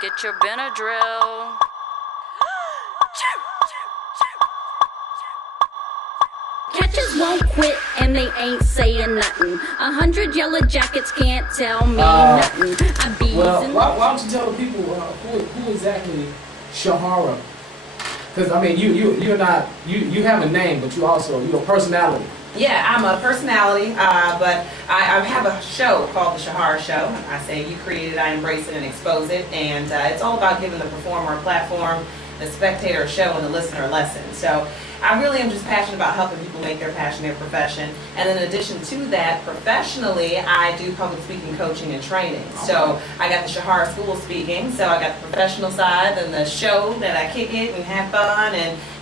Get your Benadryl. Catchers won't quit and they ain't saying nothing. 100 yellow jackets can't tell me nothing. I be Well, why don't you tell the people who exactly Shahara? Because I mean, you're not you have a name, but you're a personality. Yeah, I'm a personality, but I have a show called The Shahara Show. I say you create it, I embrace it and expose it, and it's all about giving the performer a platform, the spectator a show, and the listener a lesson. So I really am just passionate about helping people make their passion their profession. And in addition to that, professionally, I do public speaking, coaching, and training. So I got the Shahara School of Speaking, so I got the professional side and the show that I kick it and have fun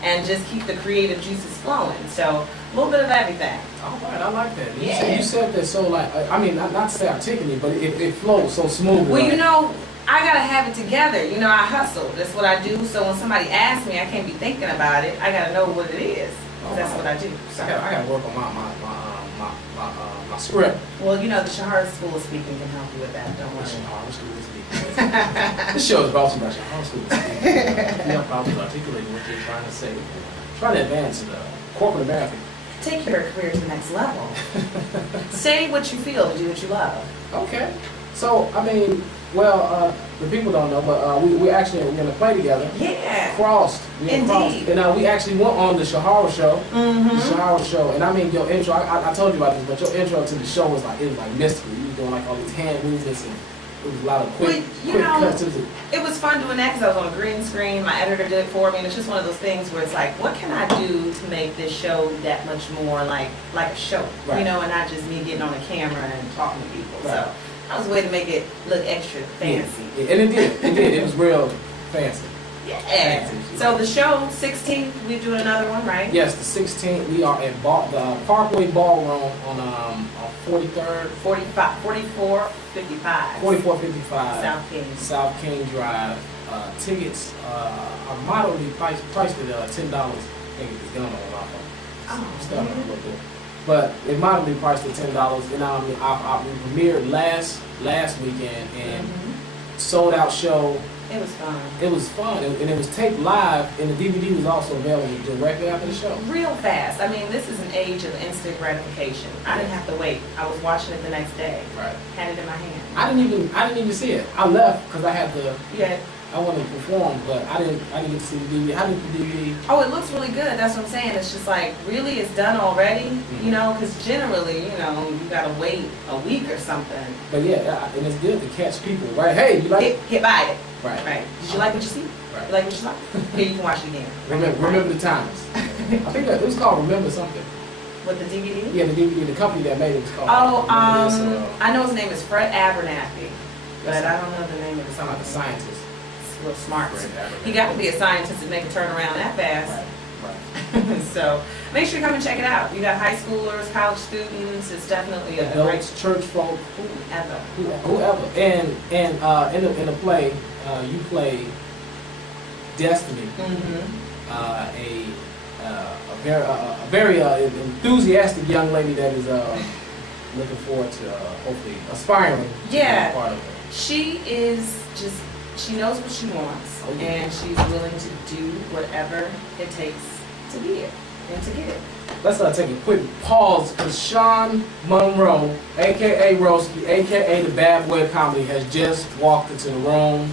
and just keep the creative juices flowing. So a little bit of everything. All right, I like that. Yeah. You said that so like, I mean, not to say articulate, but it flows so smooth. Well, right? you know, I gotta have it together. You know, I hustle. That's what I do. So when somebody asks me, I can't be thinking about it. I gotta know what it is. That's what I do. So. I gotta work on my script. Well, you know, the Shahara School of Speaking can help you with that. Don't worry. Shahara School of Speaking. This show is brought to you by Shahara School of Speaking. You have problems articulating what you're trying to say. Trying to advance in corporate America. Take your career to the next level. Say what you feel to do what you love. Okay. So, I mean, well, the people don't know, but we actually are going to play together. Yeah. Crossed. Indeed. And we actually went on the Shahara show. Mm-hmm. The Shahara show. And I mean, your intro, I told you about this, but your intro to the show was like mystical. You were doing like all these hand movements and it was a lot of quick cuts to it. It was fun doing that because I was on a green screen. My editor did it for me, and it's just one of those things where it's like, what can I do to make this show that much more like a show, Right. you know, and not just me getting on a camera and talking to people. Right. So that was a way to make it look extra fancy. Yeah. And it did. It was real fancy. Yeah. Fancy. So the show 16th, we're doing another one, right? Yes, the 16th, we are at the Parkway Ballroom on 43rd, 4455. 4455 South King. Drive. Tickets are moderately priced at $10. I think it's going on my phone. Oh, Stuff a little bit. But it moderately priced at $10. And we premiered last weekend and sold out show. It was fun. It was fun, and it was taped live, and the DVD was also available directly after the show. Real fast. I mean, this is an age of instant gratification. I didn't have to wait. I was watching it the next day. Right. Had it in my hand. I didn't even see it. I left because I had to. Yeah. I wanted to perform, but I didn't get to see the DVD. How did the DVD? Oh, it looks really good. That's what I'm saying. It's just like, really, it's done already. You know, because generally, you know, you gotta wait a week or something. But yeah, and it's good to catch people, right? Hey, you like it? Hit by it. Right. Right. Did you like what you see? Right. You like what you saw? Here, you can watch it again. Remember the times. I think that it was called Remember Something. With the DVD? Yeah, the DVD, the company that made it was called. Oh, Remember This, I know his name is Fred Abernathy, but I don't know the name of the I'm song. like a scientist. Real smart. Fred Abernathy. He got to be a scientist to make a turn around that fast. Right. So make sure you come and check it out. You got high schoolers, college students. It's definitely a great Adults, church folk, ever. whoever. And in the play, you play Destiny, a very enthusiastic young lady that is looking forward to hopefully aspiring to be Yeah. a part of it. She is just, she knows what she wants, Oh, yeah. and she's willing to do whatever it takes to be it and to get it. Let's take a quick pause because Sean Monroe, aka Roski, aka the Bad Boy of Comedy, has just walked into the room,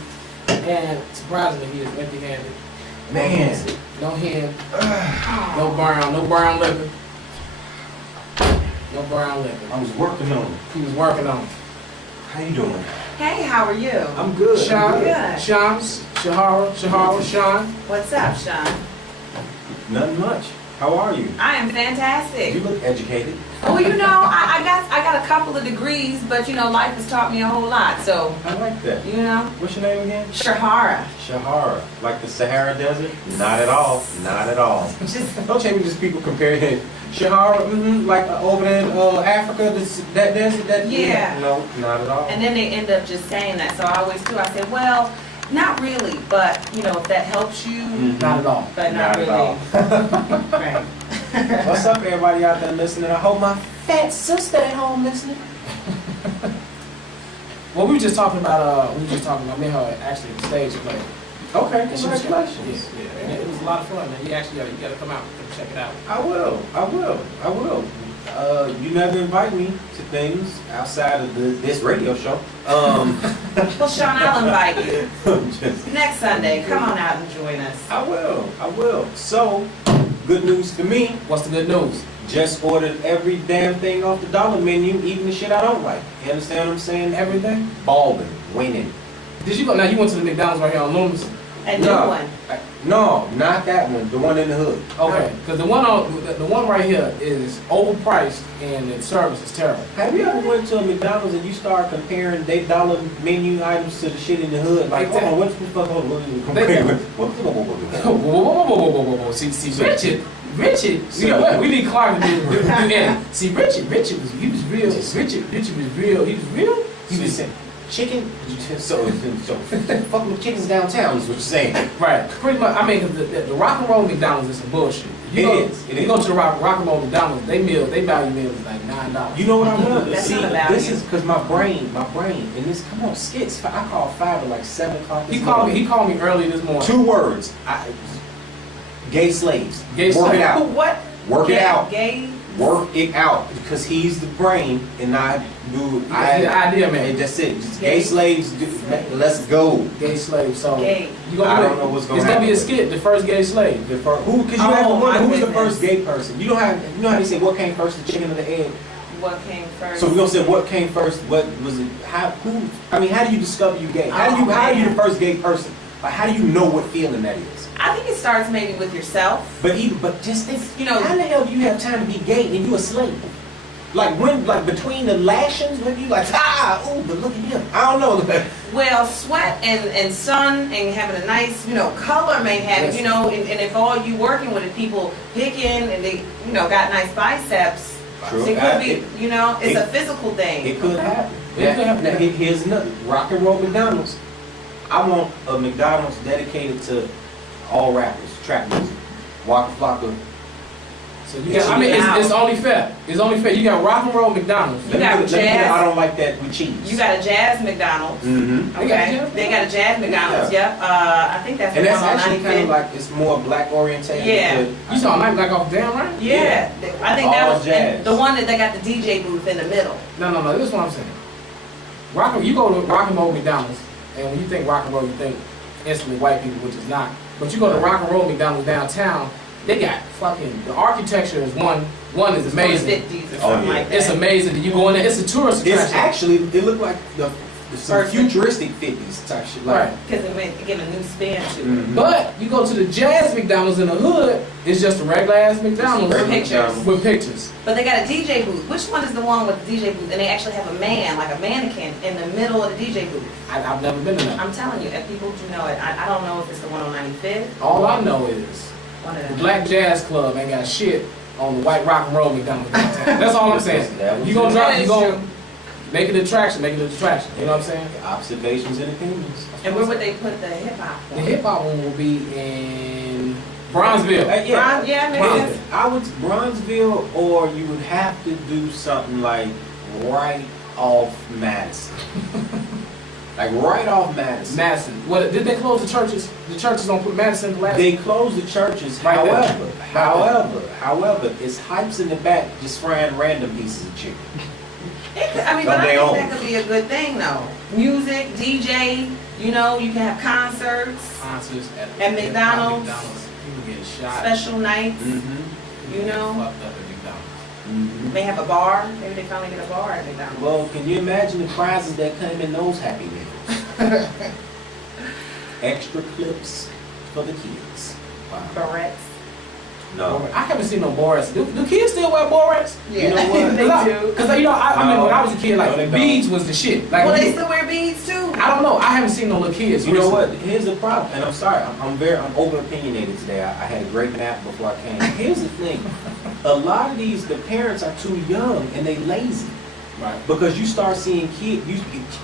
and surprisingly, he is empty-handed. Man. No hen, no brown liquor. No brown liquor. I was working on it. He was working on it. How you doing? Hey, how are you? I'm good. Sean, Good. Shahara, Sean. What's up, Sean? Nothing much. How are you? I am fantastic. You look educated. Well, you know, I got a couple of degrees, but you know, life has taught me a whole lot. So, I like that. you know, What's your name again? Shahara. Shahara. Like the Sahara Desert? Not at all. Not at all. Just Don't tell me just people comparing it. Shahara, like over in Africa, that desert, that Yeah. No, not at all. and then they end up just saying that. So I always do. I say, well, not really, but you know, if that helps you, Not at all. but not, Not at really. all. Right. What's up, everybody out there listening? I hope my fat sister at home listening. Well, we were just talking about me and her actually the stage play. Okay, And she was- congratulations. Yeah, and it was a lot of fun, man. You actually you gotta come out and check it out. I will. You never invite me to things outside of this radio show. Well, Sean, I'll invite you. Just- Next Sunday, come on out and join us. I will. So, good news for me. What's the good news? Just ordered every damn thing off the dollar menu, even the shit I don't like. You understand what I'm saying? Everything? Balling, winning. Did you go? Now you went to the McDonald's right here on Loomis. And new No. one. No, not that one. The one in the hood. Okay, because the one right here is overpriced and the service is terrible. Have you ever went to a McDonald's and you start comparing their dollar menu items to the shit in the hood? Like, hold on, what the fuck? Hold on, what are you comparing with? Whoa. See, Richard. We need Clark to do that. See, Richard was real. Richard was real. He was saying, chicken? So fucking with chickens downtown is what you're saying. Right, pretty much. I mean, 'cause the rock and roll McDonald's is some bullshit. It is. You go to the rock and roll McDonald's, they value meals is like $9. You know what I want? That's See, not a value. this is because my brain, and this, come on, skits. I called 5 at like 7 o'clock this morning. He called me early this morning. 2 words. Gay slaves. Gay Work slaves. it out. What? Work it out. Gay? Work it out. Because he's the brain and I do. That's the idea, man. And that's it. Just Gay gay slaves. Let's go. Gay slave. So Gay. I don't know what's gonna It's gonna be a happen. skit. The first gay slave. The first, who? Because you Oh, have to wonder my who's the goodness. first gay person. You know how they say what came first, the chicken or the egg. What came first? So we're gonna say what came first. What was it? How? Who? I mean, how do you discover you gay? How are you the first gay person? Like, how do you know what feeling that is? I think it starts maybe with yourself. But just think, You know- how the hell do you have time to be gay and you a slave? Like between the lashings, when you like, but look at him. I don't know. Well, sweat and sun and having a nice, color may have it, Yes. and if all you working with is people picking and they, got nice biceps, True. it could be, it's it- a physical thing. It could happen. It could happen. Now, here's another rock and roll McDonald's. I want a McDonald's dedicated to all rappers, trap music, Waka Flocka. So you got, I mean, it's only fair. It's only fair. You got rock and roll McDonald's. You got jazz. I don't like that with cheese. You got a jazz McDonald's. Mm-hmm. Okay. They got a jazz McDonald's. Yep. I think that's And the that's one on actually kind of 95th. like, it's more black orientated. Yeah. You saw Mike Black off damn right? Yeah, I think that All was jazz. and the one that they got the DJ booth in the middle. No. This is what I'm saying. You go to rock and roll McDonald's, and when you think rock and roll, you think instantly white people, which is not. But you go to rock and roll McDonald's downtown, they got the architecture is one is amazing. 50s or Oh, something yeah. like that. It's amazing. You go in there, it's a tourist It's attraction. actually, it looked like some Perfect. futuristic 50s type shit. Like, Right. Because it give a new spin to it. Mhm. But you go to the jazz McDonald's in the hood, it's just a regular ass McDonald's With pictures. with pictures. But they got a DJ booth. Which one is the one with the DJ booth? And they actually have a man, like a mannequin, in the middle of the DJ booth. I've never been to that. I'm telling you, and people do know it. I don't know if it's the one on 95th. All I know is One of the them. Black Jazz Club ain't got shit on the white rock and roll McDonald's downtown. That's all I'm saying. You gonna drop, That you is gonna true. make it an attraction, make it an attraction. You know what I'm saying? Observations and opinions. And where would they put the hip hop? The hip hop one will be in Bronzeville. Yeah, maybe Bronzeville. that's- I would Bronzeville, or you would have to do something like right off Madison. Like right off Madison. Madison. What did they close the churches? The churches don't put Madison last. They closed the churches, Right there. however, it's hypes in the back just frying random pieces of chicken. I mean, but Of I their think own. that could be a good thing, though. Music, DJ, you can have concerts, Concerts At McDonald's. People getting shot. special nights. Mm-hmm. You know? Fucked up at McDonald's. May have a bar. Maybe they finally get a bar at McDonald's. Well, can you imagine the prizes that come in those Happy Meals? Extra clips for the kids. Wow. Barrettes. No. I haven't seen no Boris. Do kids still wear Boris? You know what? they do. Because I mean, No. when I was a kid, No, they like don't. beads was the shit. Like, Well, when they you- still wear beads too. I don't know. I haven't seen no little kids. You know recently. what? Here's the problem, and I'm sorry. I'm over opinionated today. I had a great nap before I came. Here's the thing: a lot of the parents are too young and they lazy. Right. Because you start seeing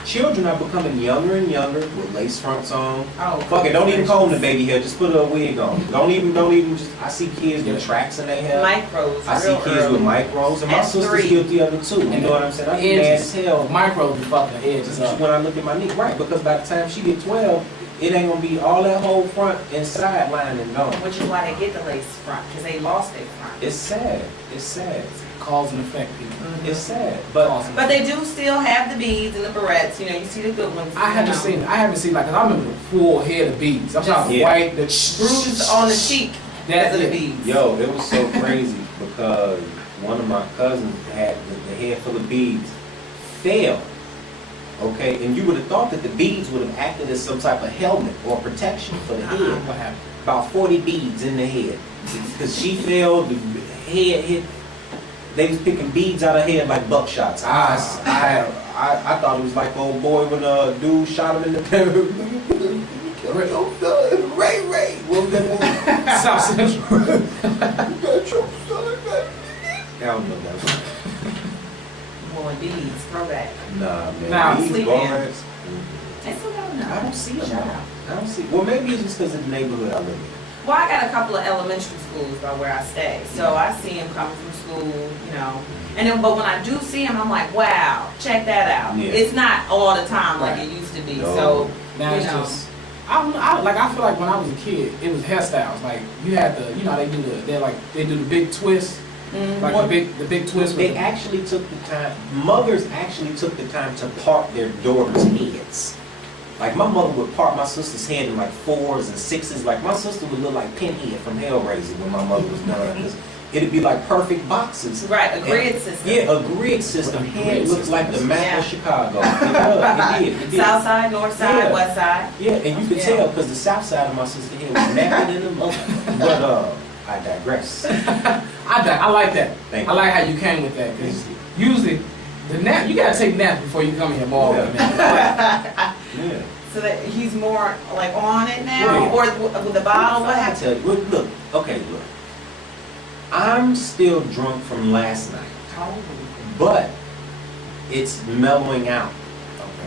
children are becoming younger and younger with lace fronts on. Oh, Fuck it, don't even comb the baby hair, just put a wig on. Don't even just, I see kids with tracks in their hair. Micros. I see real kids early. with micros, and my At sister's 3. guilty of it too. You know what I'm saying? I be mad as hell. Micros be fucking the edges up. When I look at my knee, right? Because by the time she get 12, it ain't gonna be all that whole front and side line and gone. Which is why they get the lace front, because they lost their front. It's sad. It's sad. Cause and effect, people. It's sad. But Cause and But they do still have the beads and the barrettes. You know, you see the good ones. I haven't seen like, 'cause I remember the full head of beads. I'm talking Yeah. white, the bruise on the cheek. That's Because of the it. beads. yo, it was so crazy because one of my cousins had the head full of beads, fell. Okay, and you would have thought that the beads would have acted as some type of helmet or protection for the head. What happened? About 40 beads in the head. Because she fell, the head hit. They was picking beads out of her head like buckshots. I thought it was like old boy when a dude shot him in the Ray. What was that movie? South Central. I don't know that one. Boy, beads, throwback. Nah, man. Nah, These sleep bars, They still got them. I don't see them. Shout now. out. I don't see. Well, maybe it's just because of the neighborhood I live in. Well, I got a couple of elementary schools by where I stay, so I see them coming from school, you know. And then, but when I do see them, I'm like, wow, check that out. Yeah. It's not all the time like Right. it used to be. No. So, Now you it's know, just, I feel like when I was a kid, it was hairstyles. Like you had the, you know, they do the big twist, like Well, the big twist. They With actually took the time. Mothers actually took the time to part their daughters' heads. Like my mother would part my sister's head in like 4s and 6s. Like my sister would look like Pinhead from Hellraiser when my mother was done. 'Cause it'd be like perfect boxes. right, a And- grid system. Yeah, a grid system. A Head grid looks like the system. map Yeah. of Chicago. It was. It did. South side, north side, Yeah. west side. Yeah, and you could Yeah. tell because the south side of my sister's head was nappy in the mother. But I digress. I like that. Thank I you. like how you came with that. 'Cause Thank usually the nap, you gotta take naps before you come here more often. Yeah. So that he's more like on it now, Yeah. or with the bottle. What I happened? tell you, look, okay, look. I'm still drunk from last night, but it's mellowing out.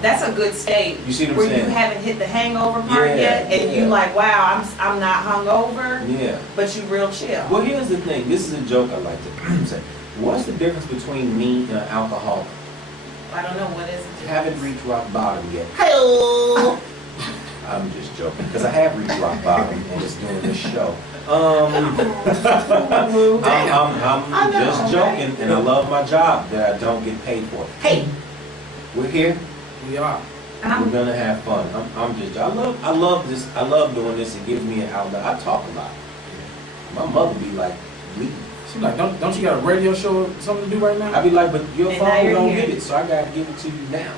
That's a good state. You see what I'm where saying? you haven't hit the hangover part Yeah, yet, and yeah. you like, wow, I'm not hungover, Yeah. but you real chill. Well, here's the thing. This is a joke I like to say. What's the difference between me and an alcoholic? I don't know what is it. Haven't reached rock bottom yet. Hello. I'm just joking because I have reached rock bottom and it's doing this show. I'm know, just joking, and I love my job that I don't get paid for. Hey, we're here. We are. We're gonna have fun. I'm just. I love this. I love doing this. It gives me an outlet. I talk a lot. My mother be like, leave. She's like, don't you got a radio show or something to do right now? I be like, but your And now phone you're don't here. get it, so I gotta give it to you now.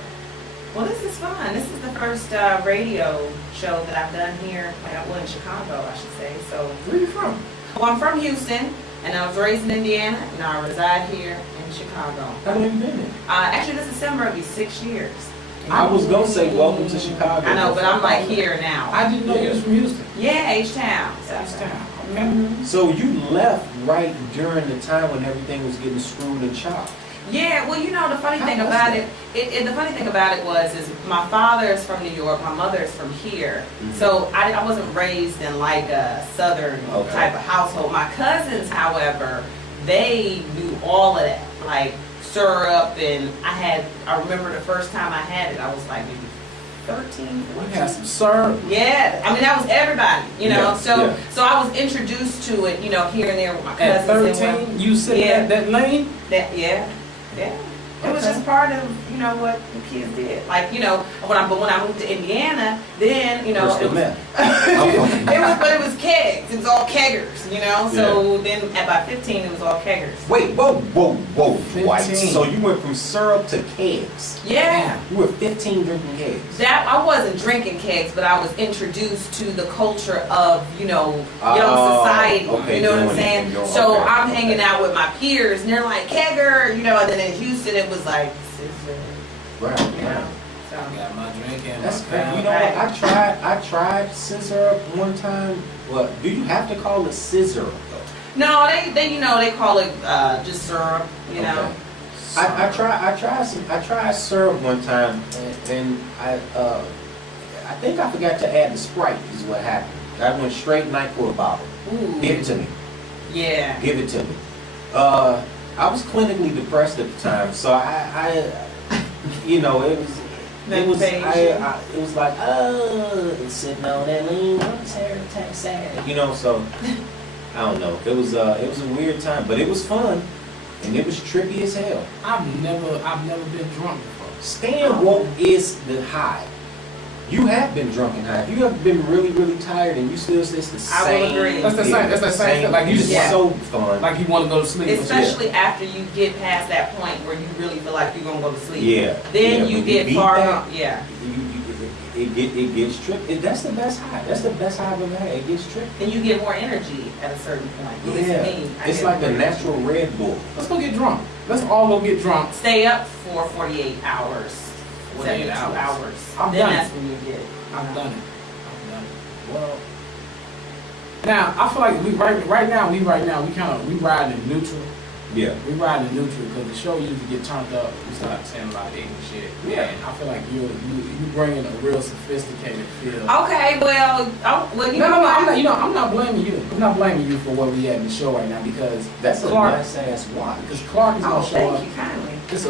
Well, this is fun. This is the first radio show that I've done here, well, in Chicago, I should say. So, Where you from? well, I'm from Houston, and I was raised in Indiana, and I reside here in Chicago. How long have you been there? Actually, this December will be 6 years. I was gonna say welcome to Chicago. I know, but I'm like here now. I didn't know you was from Houston. Yeah, H-Town. H-Town. Okay. Mhm. So you left right during the time when everything was getting screwed and chopped. Yeah, well, you know, the funny How thing was about that? the funny thing about it was, is my father is from New York, my mother is from here. Mhm. So I wasn't raised in like a southern Okay. type of household. My cousins, however, they knew all of that, like syrup, and I remember the first time I had it, I was like maybe 13, We 14. had some syrup. Yeah, I mean that was everybody, you know. Yeah, so yeah. so I was introduced to it, you know, here and there with my At cousins. 13, you sit Yeah. at that lane? That yeah. It was Okay. just part of, you know, what the kids did. Like, you know, when I moved to Indiana, then, you know, Crystal it was, meth. but it was kegs. It was all keggers, you know. So then at about 15, it was all keggers. Wait, whoa, White. 15. So you went from syrup to kegs. Yeah. You were 15 drinking kegs. That I wasn't drinking kegs, but I was introduced to the culture of, you know, young Oh, society. okay, you know what I'm doing it saying? and doing- So okay, I'm okay. hanging out with my peers, and they're like kegger, you know. And then in Houston, it was like scissor, Right, you know. right. So. I got my drink and That's my crazy. crown. You know what? I tried scissor up one time. Well, do you have to call it scissor up though? No, they you know they call it just syrup, you know. Okay. I tried syrup one time, and I think I forgot to add the Sprite. Is what happened. I went straight night for a bottle. Ooh. Give it to me. Yeah. Give it to me. I was clinically depressed at the time, so I you know, it was like, sitting on that lean, sad, you know. So I don't know. It was a weird time, but it was fun, and it was trippy as hell. I've never been drunk before. Staying woke is the high. You have been drunk and high. If you have been really, really tired and you still say it's the same. I will agree. That's the same. That's the same. Like you just it's so fun. like you want to go to sleep. Especially after you get past that point where you really feel like you're gonna go to sleep. Yeah. Then yeah, you get beat far that, out. Yeah. It gets trippy. That's the best high. That's the best high I've ever had. It gets trippy. And you get more energy at a certain point. At least Yeah. me, I It's get like more a energy. natural Red Bull. Let's go get drunk. Let's all go get drunk. Stay up for 48 hours. 48 72 hours. I'm then done. that's when you get it. I've done it. Well, now I feel like we right now we riding in neutral. Yeah. We riding in neutral because the show usually get turned up. We start saying a lot of ignorant shit. Yeah. And I feel like you bringing a real sophisticated feel. Okay, well, you know No, what? I'm not blaming you. I'm not blaming you for where we at in the show right now because That's a Clark, nice ass watch. because Clark is Oh, gonna show thank up. you kindly. This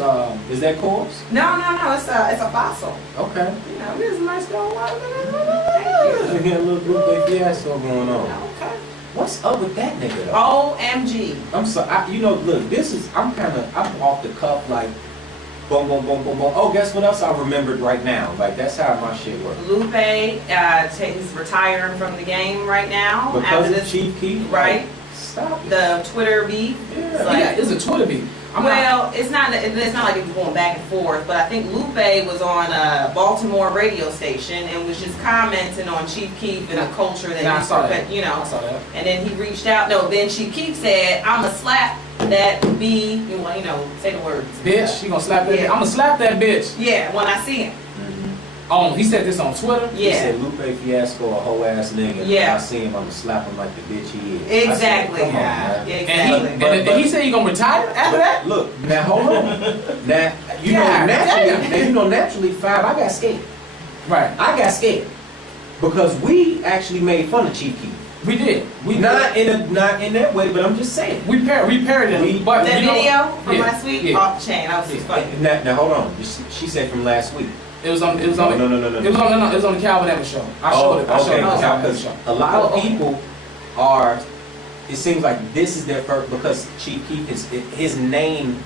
Is that Coors? No, it's a fossil. Okay. You know, this is a nice little one. We Thank got a little Lupe Fiasco going you. on. Okay. What's up with that nigga though? OMG. I'm sorry. Look, I'm off the cuff, like, boom, boom, boom, boom, boom. Oh, guess what else I remembered right now? Like, that's how my shit works. Lupe, he's retiring from the game right now. Because after of this, Chief Keef? right? Like, stop it. The Twitter beef. Yeah. Yeah, it's a Twitter beat. It's not like it was going back and forth, but I think Lupe was on a Baltimore radio station and was just commenting on Chief Keef and the culture that I he's, saw that. you know. I saw that. And then he reached out. No, then Chief Keef said, "I'ma slap that B." You know, say the words. Bitch, she gonna slap that. Yeah. I'm gonna slap that bitch. Yeah, when I see him. Mhm. He said this on Twitter. He Yeah. said Lupe Fiasco a hoe ass nigga. Yeah. When I see him, I'ma slap him like the bitch he is. Exactly. I said, come on, man. Yeah, And exactly. and he said he gonna retire after that. Look, now hold on. Now God damn. naturally, Five, I got scared. Right. I got scared because we actually made fun of Chief Keef. We did. We Not in that way, but I'm just saying. We parodied it. But That you know- video from yeah, last week, yeah. off the chain. That was just funny. Now hold on. She said from last week. It was on. No. It was on the Calvin Evans show. I showed it. I showed okay. it on the Calvin Evans Because show. a lot of people are. It seems like this is their first because Chief Keef his name.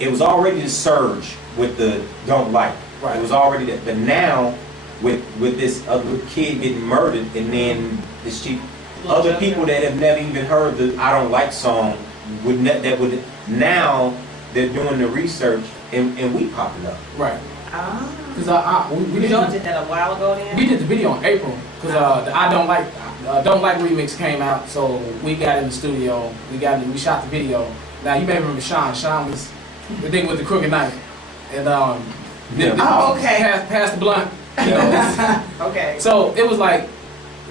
It was already the surge with the don't like. Right. It was already that, but now with this other kid getting murdered, and then this Chief. Other people that have never even heard the "I Don't Like" song would now they're doing the research and we popping up. Right. Ah. Because we Y'all did did that a while ago then? we did the video in April. Because the I Don't Like remix came out, so we got in the studio. We shot the video. Now you may remember Sean. Sean was the thing with the crooked knife, and Yeah. Oh, okay. Pass the blunt. You know, Okay. so it was like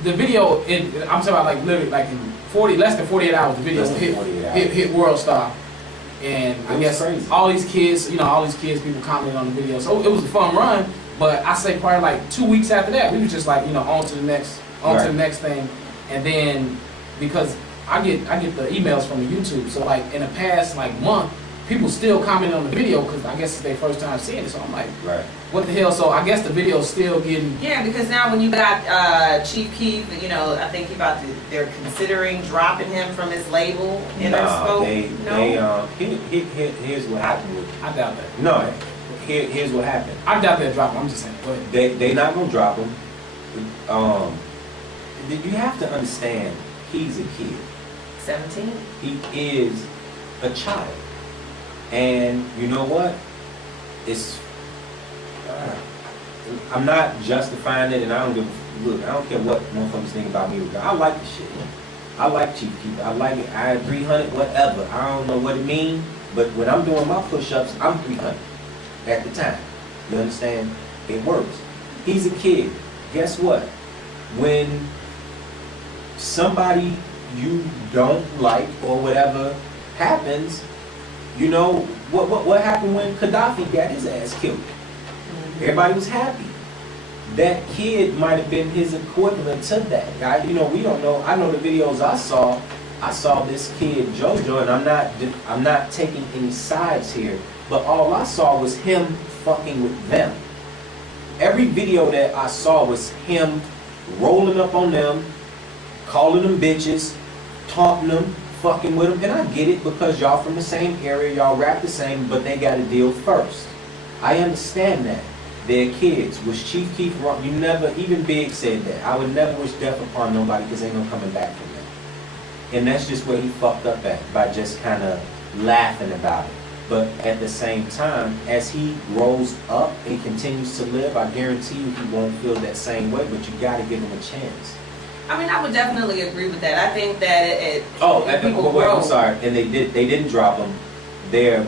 the video. I'm talking about like literally like in less than 48 hours. The video Less than 48 hours. hit World Star, and I It was guess crazy. all these kids, people commented on the video. So it was a fun run. But I say probably like 2 weeks after that, we was just like on to the next thing, and then because I get the emails from the YouTube. So like in the past like month, people still commenting on the video because I guess it's their first time seeing it. So I'm like, Right. what the hell? So I guess the video's still getting. Yeah, because now when you got Chief Keef, I think they're considering dropping him from his label, Interscope. Here's what happened with I doubt that. No, here's what happened. I doubt they'll drop it. I'm just saying. Go ahead. They not gonna drop him. You have to understand, he's a kid. 17. He is a child, and you know what? I'm not justifying it, and I don't care what motherfuckers think about me. I like the shit. I like Chief Keef. I like it. I 300, whatever. I don't know what it means, but when I'm doing my push-ups, I'm 300 at the time. You understand? It works. He's a kid. Guess what? When somebody you don't like or whatever happens, what happened when Gaddafi got his ass killed? Everybody was happy. That kid might have been his equivalent to that. We don't know. I know the videos I saw. I saw this kid JoJo, and I'm not taking any sides here, but all I saw was him fucking with them. Every video that I saw was him rolling up on them, calling them bitches, taunting them, fucking with them. And I get it because y'all from the same area, y'all rap the same, but they got to deal first. I understand that. They're kids. Was Chief Keef wrong? You never, even Big said that. I would never wish death upon nobody because ain't no coming back from that. And that's just where he fucked up at, by just kind of laughing about it. But at the same time, as he grows up and continues to live, I guarantee you he won't feel that same way, but you got to give him a chance. I mean, I would definitely agree with that. I think that I'm sorry, and they didn't drop him. They're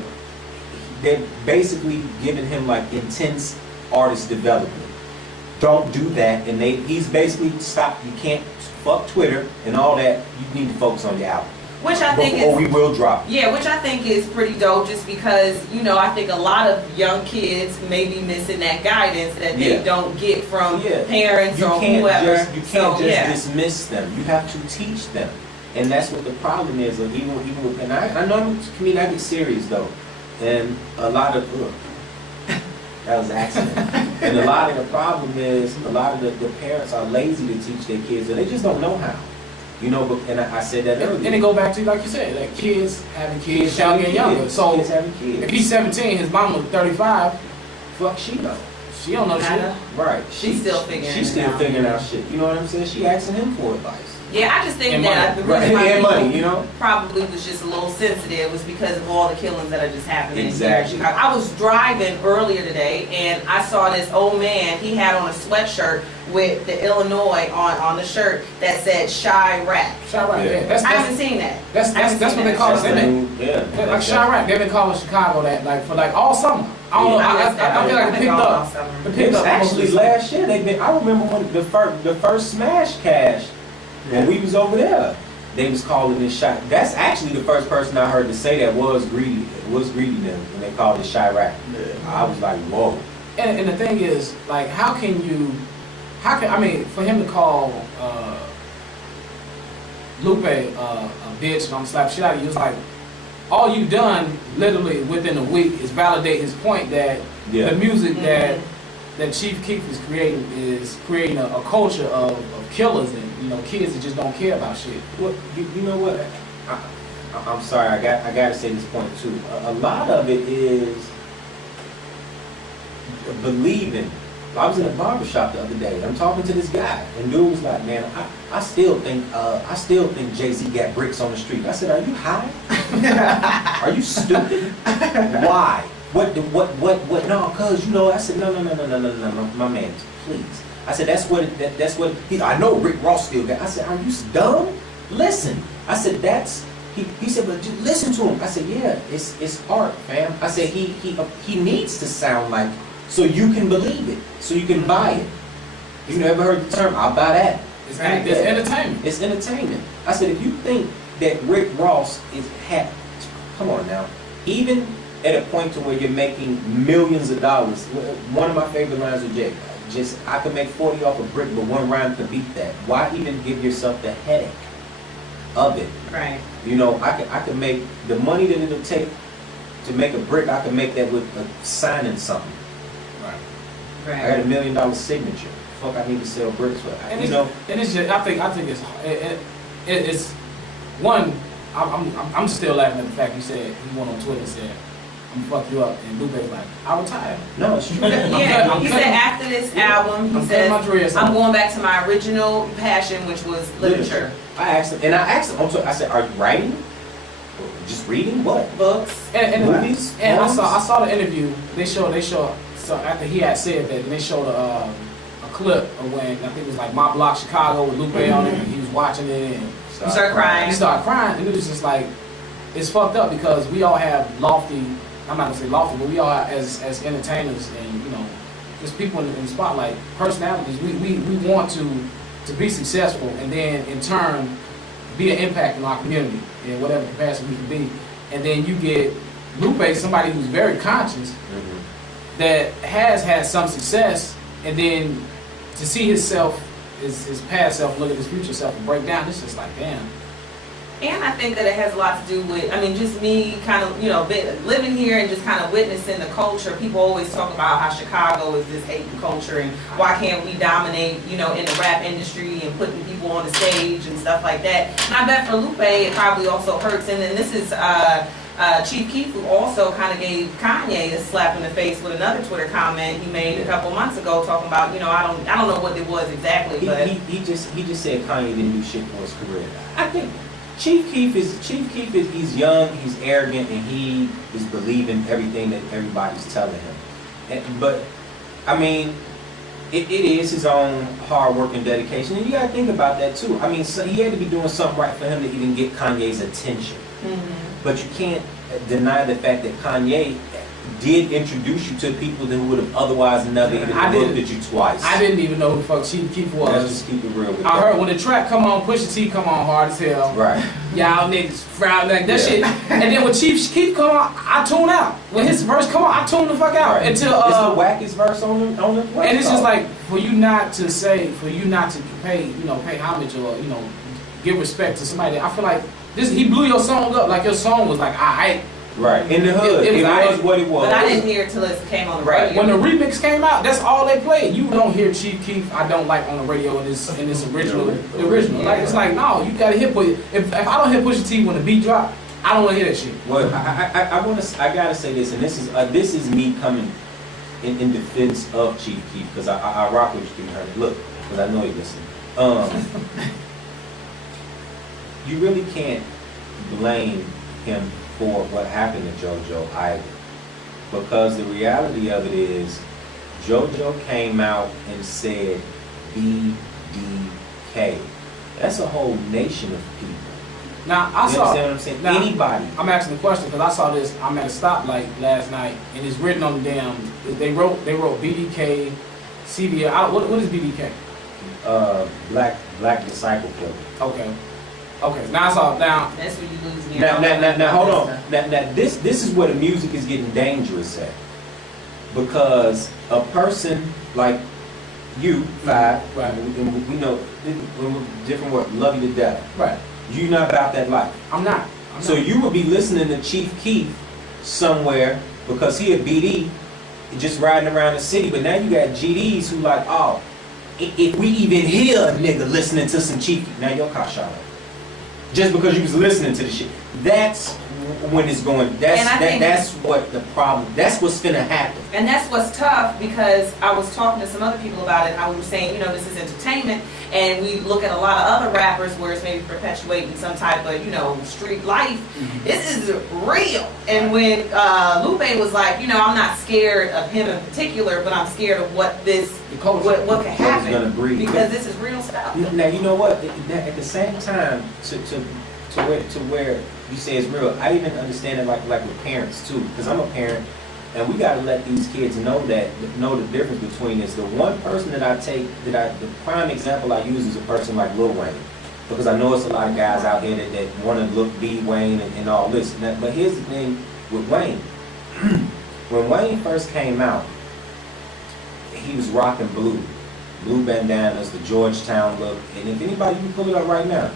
basically giving him like intense artist development. Don't do that, and he's basically stopped. You can't fuck Twitter and all that. You need to focus on your album. Which I think before we will drop. Yeah, which I think is pretty dope, just because I think a lot of young kids may be missing that guidance that they don't get from parents or whoever. You can't just dismiss them. You have to teach them, and that's what the problem is. Like, even with, and I know I'm I get serious though, and a lot of that was an accident. And a lot of the problem is a lot of the parents are lazy to teach their kids, and they just don't know how. And I said that earlier. And it go back to, like you said, like kids having kids younger and younger. So if he's 17, his mom was 35. Fuck, she know. She don't know shit. Right. She's still figuring out shit. You know what I'm saying? She asking him for advice. Yeah, I just think that the reason why probably was just a little sensitive was because of all the killings that are just happening here in Chicago. I was driving earlier today and I saw this old man. He had on a sweatshirt with the Illinois on the shirt that said Chirac. Chirac, yeah. I haven't seen that. That's what they call it, isn't it? Yeah. Like Chirac, they've been calling Chicago that like for like all summer. I don't know. I feel like it picked up. Actually, last year I remember when the first Smash Cash. When we was over there, they was calling this shot. That's actually the first person I heard to say that was Greedy. It was Greedy then when they called it Chirac. I was like, whoa. And the thing is, like, for him to call Lupe a bitch and I'm slap shit out of you, it's like, all you've done literally within a week is validate his point that the music that Chief Keef is creating a culture of killers and kids that just don't care about shit. Well, you know what? I'm sorry. I got to say this point too. A lot of it is believing. I was in a barbershop the other day. I'm talking to this guy, and dude was like, "Man, I still think Jay-Z got bricks on the street." I said, "Are you high? Are you stupid? Why? What? No, cause I said, no, my man, please. I said, that's what I know Rick Ross still got. I said, are you dumb? Listen. I said, he said, but just listen to him. I said, yeah, it's art, fam. I said, he needs to sound like, so you can believe it, so you can buy it. You ever heard the term, I'll buy that. It's entertainment. It's entertainment. I said, if you think that Rick Ross come on now, even at a point to where you're making millions of dollars, one of my favorite lines with Jay, I could make 40 off a brick, but one rhyme could beat that. Why even give yourself the headache of it? Right. I could make the money that it'll take to make a brick. I could make that with signing something. Right. I got $1 million signature. Fuck, I need to sell bricks for. And it's just, I think it's one. I'm still laughing at the fact he said he went on Twitter and said, I'm gonna fuck you up, and Lupe was like, I retire. No, it's true. He said after this album, he says, I'm going back to my original passion, which was literature. I asked him, I said, are you writing? Just reading? What? Books. And movies? And I saw the interview. They showed, so after he had said that, they showed a clip of when, I think it was like My Block Chicago with Lupe on it, and he was watching it, and he started crying. He started crying, and it was just like, it's fucked up because we all have lofty, I'm not gonna say lofty, but we all as entertainers and just people in the spotlight, personalities. We want to be successful and then in turn be an impact in our community in whatever capacity we can be. And then you get Lupe, somebody who's very conscious, that has had some success, and then to see himself, his past self, look at his future self, and break down, it's just like, damn. And I think that it has a lot to do with, I mean, just me kind of, living here and just kind of witnessing the culture. People always talk about how Chicago is this hating culture and why can't we dominate, in the rap industry and putting people on the stage and stuff like that. And I bet for Lupe, it probably also hurts. And then this is Chief Keef, who also kind of gave Kanye a slap in the face with another Twitter comment he made a couple months ago, talking about, I don't know what it was exactly, but he just said Kanye didn't do shit for his career. I think Chief Keef is he's young, he's arrogant, and he is believing everything that everybody's telling him. But I mean, it is his own hard work and dedication, and you gotta think about that too. I mean, so he had to be doing something right for him to even get Kanye's attention. But you can't deny the fact that Kanye did introduce you to people that would have otherwise never even looked at you twice. I didn't even know who the fuck Chief Keef was. Let's just keep it real with I that. heard when the track come on, Pusha T come on hard as hell. Right. Y'all niggas frown like that shit. And then when Chief Keef come on, I tune out. When his verse come on, I tune the fuck out. Right. Until it's the wackest verse on the and it's just like for you not to pay homage or give respect to somebody. I feel like he blew your song up like your song was like alright. Right. In the hood. It was what it was. But I didn't hear it till it came on the radio. When the remix came out, that's all they played. You don't hear Chief Keef, I don't like on the radio in this original. The original. Yeah. Like it's like no, you gotta hit Pusha. If I don't hit Pusha T when the beat drop, I don't wanna hear that shit. Well, I gotta say this, and this is me coming in defense of Chief Keef, because I rock with you, Herman. Look, because I know you listen. You really can't blame him for what happened to JoJo either, because the reality of it is JoJo came out and said BDK. That's a whole nation of people. Now I You saw. understand what I'm saying? Now, Anybody. I'm asking the question because I saw this. I'm at a stoplight last night, and it's written on the damn. They wrote BDK, CBL. What is BDK? Black Disciple Club. Okay. Now I saw now. That's when you lose me. Now hold on. Now this is where the music is getting dangerous at, because a person like you, Five, Right. we know different word, love you to death. Right. You not about that life. I'm not. So you would be listening to Chief Keef somewhere because he a BD, just riding around the city. But now you got GDs who like, oh, if we even hear a nigga listening to some Chief Keef, now your car shot up. Just because you was listening to the shit. That's when it's going. That's what the problem. That's what's finna happen. And that's what's tough, because I was talking to some other people about it. I was saying, this is entertainment, and we look at a lot of other rappers where it's maybe perpetuating some type of, street life. Mm-hmm. This is real. And when Lupe was like, I'm not scared of him in particular, but I'm scared of what what can happen, gonna breed. because this is real stuff. Now you know what? At the same time, to where you say it's real, I even understand it like with parents too, because I'm a parent, and we gotta let these kids know the difference between this. The one person the prime example I use is a person like Lil Wayne, because I know it's a lot of guys out here that want to look B Wayne and all this. But here's the thing with Wayne. When Wayne first came out, he was rocking blue bandanas, the Georgetown look, and if anybody, you can pull it up right now.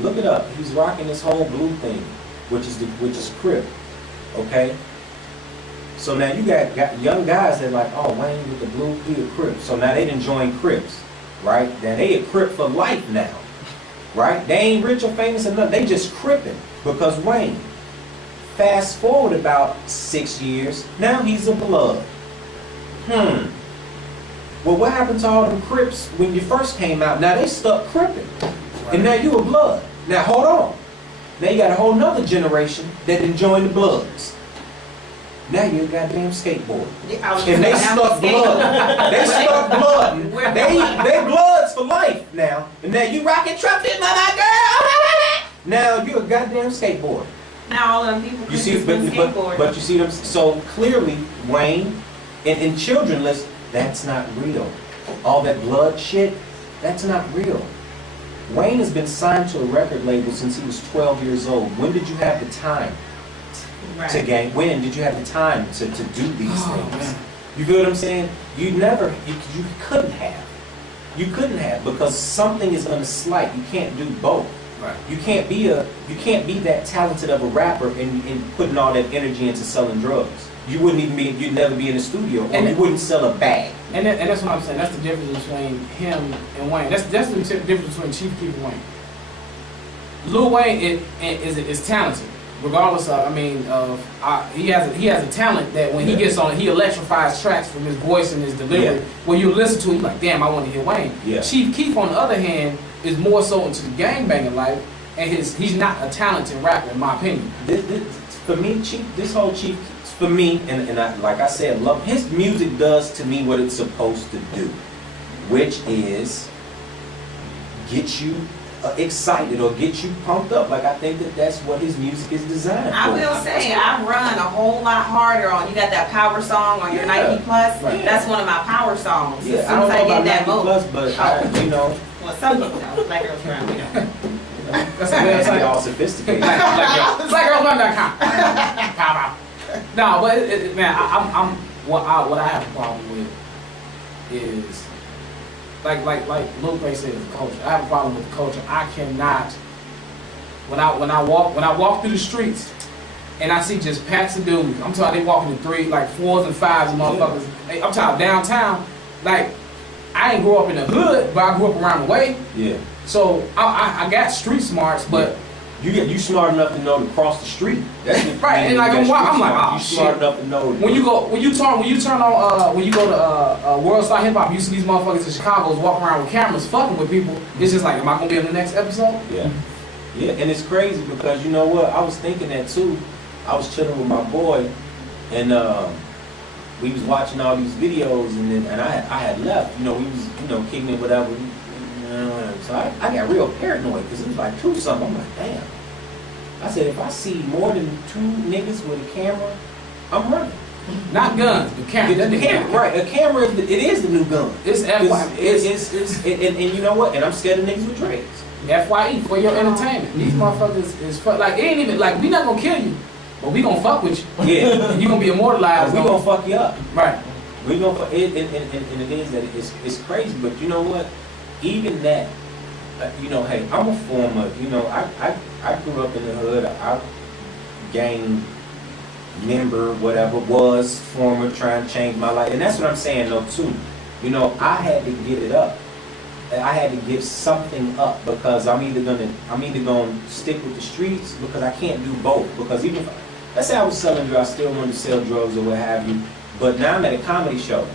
Look it up. He's rocking this whole blue thing, which is Crip. Okay. So now you got young guys that are like, oh, Wayne with the blue, he a Crip. So now they done join Crips, right? Now they a Crip for life now, right? They ain't rich or famous or nothing. They just Cripping because Wayne. Fast forward about 6 years, now he's a Blood. Well, what happened to all them Crips when you first came out? Now they stuck Cripping. And now you a Blood. Now hold on. Now you got a whole nother generation that done joined the Bloods. Now you a goddamn skateboard. And they stuck Blood. They stuck Blood. They Bloods for life now. And now you rocking trumpet, my girl. Now you a goddamn skateboard. Now all of them people You see, but you see them. So clearly, Wayne and Childrenless, that's not real. All that Blood shit, that's not real. Wayne has been signed to a record label since he was 12 years old. When did you have the time? Right. to gain? When did you have the time to do these Oh, things? man. You feel what I'm saying? You couldn't have. You couldn't have, because something is gonna slight. You can't do both. Right. You can't be that talented of a rapper and putting all that energy into selling drugs. You wouldn't even be, you'd never be in the studio, or And you wouldn't sell a bag. And that's what I'm saying. That's the difference between him and Wayne. That's the difference between Chief Keef and Wayne. Lil Wayne is talented, regardless of. He has a talent that when he gets on it, he electrifies tracks from his voice and his delivery. Yeah. When you listen to it, you're like, damn, I want to hear Wayne. Yeah. Chief Keef, on the other hand, is more so into the gangbanging life, and he's not a talented rapper, in my opinion. For me, this whole Chief, for me, and I, like I said, love his music does to me what it's supposed to do, which is get you excited or get you pumped up. Like, I think that's what his music is designed for. I will say, I run a whole lot harder on, you got that power song on your Yeah. Nike Plus? Right. That's one of my power songs. Yeah, As I don't soon as know get about that 90 move. plus, but I. Well, some people know. Black girls around, we know. That's a They website. all sophisticated. Blackgirlsrun.com. Pow pow. No, but man, what I have a problem with is like Lupe said, the culture. I have a problem with the culture. I cannot when I walk through the streets and I see just packs of dudes. I'm talking they walking in 3, like 4s and 5s and motherfuckers. Hey, I'm talking downtown. Like, I ain't grow up in the hood, but I grew up around the way. Yeah. So I got street smarts, but You smart enough to know to cross the street. That's the Right, and like, I'm like, oh, you smart shit. enough to know. when you go to World Star Hip Hop, you see these motherfuckers in Chicago walking around with cameras fucking with people. It's just like, am I gonna be in the next episode? Yeah. Yeah, and it's crazy because you know what? I was thinking that too. I was chilling with my boy, and we was watching all these videos, and I had left. You know, we was kicking it whatever. So I got real paranoid because it was like 2 something. I'm like, damn. I said, if I see more than 2 niggas with a camera, I'm running. Not guns, the camera. The camera, right? A camera, it is the new gun. It's FYE. And you know what? And I'm scared of niggas with dreads. FYE for your entertainment. These motherfuckers is like, it ain't even like, we not gonna kill you, but we gonna fuck with you. Yeah. And you gonna be immortalized. We gonna fuck you up. Right. We gonna fuck it, and it is that it's crazy. But you know what? Even that, hey, I'm a former. I grew up in the hood. I gang member, whatever, was former, trying to change my life, and that's what I'm saying though too. I had to give it up. I had to give something up because I'm either gonna stick with the streets because I can't do both. Because even if, let's say I was selling drugs, I still wanted to sell drugs or what have you, but now I'm at a comedy show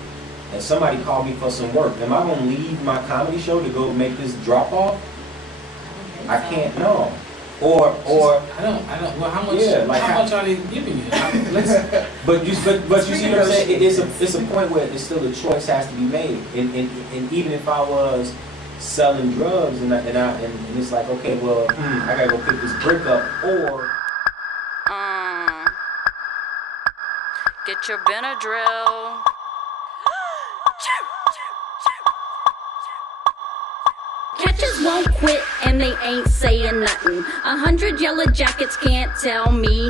and somebody called me for some work. Am I gonna leave my comedy show to go make this drop off? I can't, no. Or I don't. Well, how much? Yeah, like how much are they giving you? But you see what I'm saying? It's a point where it's still a choice has to be made. And even if I was selling drugs and it's like, okay, well, I gotta go pick this brick up, or Get your Benadryl. Catchers won't quit and they ain't saying nothing. 100 yellow jackets can't tell me